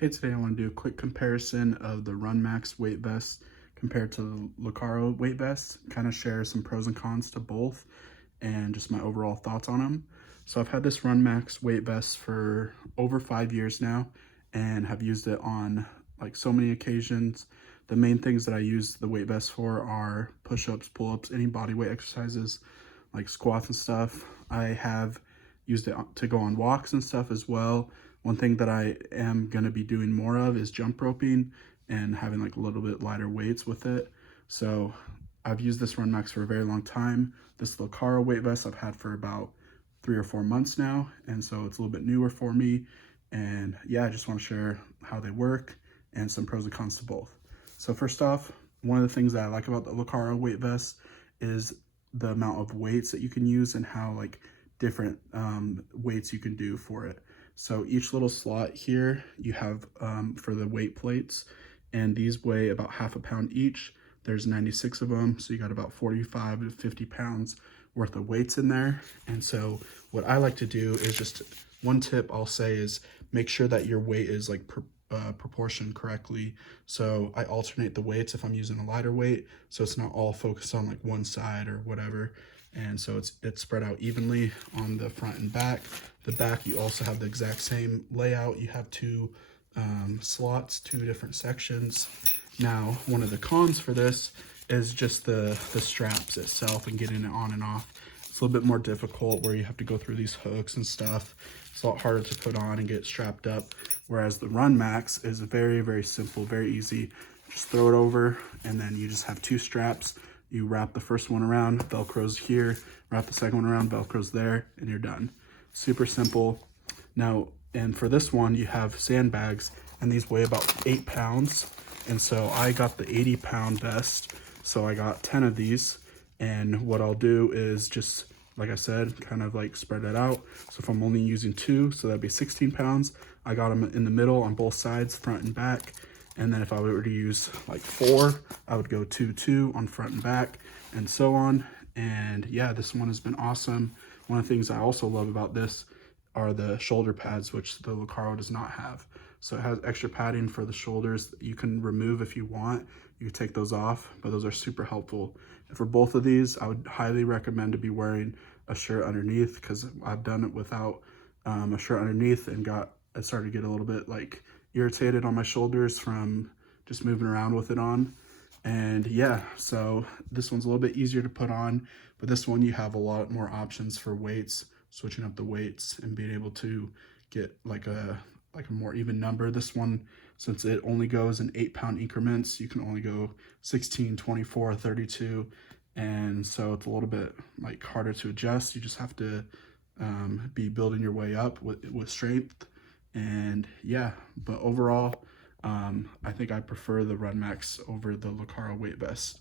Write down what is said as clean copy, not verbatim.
Hey, today I want to do a quick comparison of the RunMax weight vest compared to the Lekaro weight vest, kind of share some pros and cons to both and just my overall thoughts on them. So I've had this RunMax weight vest for over 5 years now and have used it on like so many occasions. The main things that I use the weight vest for are push-ups, pull-ups, any body weight exercises like squats and stuff. I have used it to go on walks and stuff as well. One thing that I am going to be doing more of is jump roping and having like a little bit lighter weights with it. So I've used this RunMax for a very long time. This Lekaro weight vest I've had for about 3 or 4 months now, and so it's a little bit newer for me. And yeah, I just want to share how they work and some pros and cons to both. So first off, one of the things that I like about the Lekaro weight vest is the amount of weights that you can use and how like different weights you can do for it. So each little slot here you have for the weight plates, and these weigh about half a pound each. There's 96 of them, so you got about 45 to 50 pounds worth of weights in there. And so what I like to do is just one tip I'll say is make sure that your weight is like proportioned correctly. So I alternate the weights if I'm using a lighter weight, so it's not all focused on like one side or whatever. And so it's spread out evenly on the front and back. The back, you also have the exact same layout. You have two slots, two different sections. Now, one of the cons for this is just the straps itself and getting it on and off. It's a little bit more difficult where you have to go through these hooks and stuff. It's a lot harder to put on and get strapped up. Whereas the RunMax is very, very simple, very easy. Just throw it over and then you just have two straps. You wrap the first one around, Velcro's here, wrap the second one around, Velcro's there, and you're done. Super simple. Now, and for this one, you have sandbags, and these weigh about 8 pounds. And so I got the 80-pound vest, so I got 10 of these. And what I'll do is just, like I said, kind of like spread it out. So if I'm only using 2, so that'd be 16 pounds. I got them in the middle on both sides, front and back. And then if I were to use like 4, I would go 2, 2 on front and back and so on. And yeah, this one has been awesome. One of the things I also love about this are the shoulder pads, which the Lekaro does not have. So it has extra padding for the shoulders that you can remove if you want. You can take those off, but those are super helpful. And for both of these, I would highly recommend to be wearing a shirt underneath, because I've done it without a shirt underneath and I started to get a little bit like irritated on my shoulders from just moving around with it on. And yeah, so this one's a little bit easier to put on, but this one you have a lot more options for weights, switching up the weights and being able to get like a more even number. This one, since it only goes in 8-pound increments, you can only go 16, 24, 32. And so it's a little bit like harder to adjust. You just have to be building your way up with strength. And yeah, but overall, I think I prefer the RunMax over the Lekaro weight vest.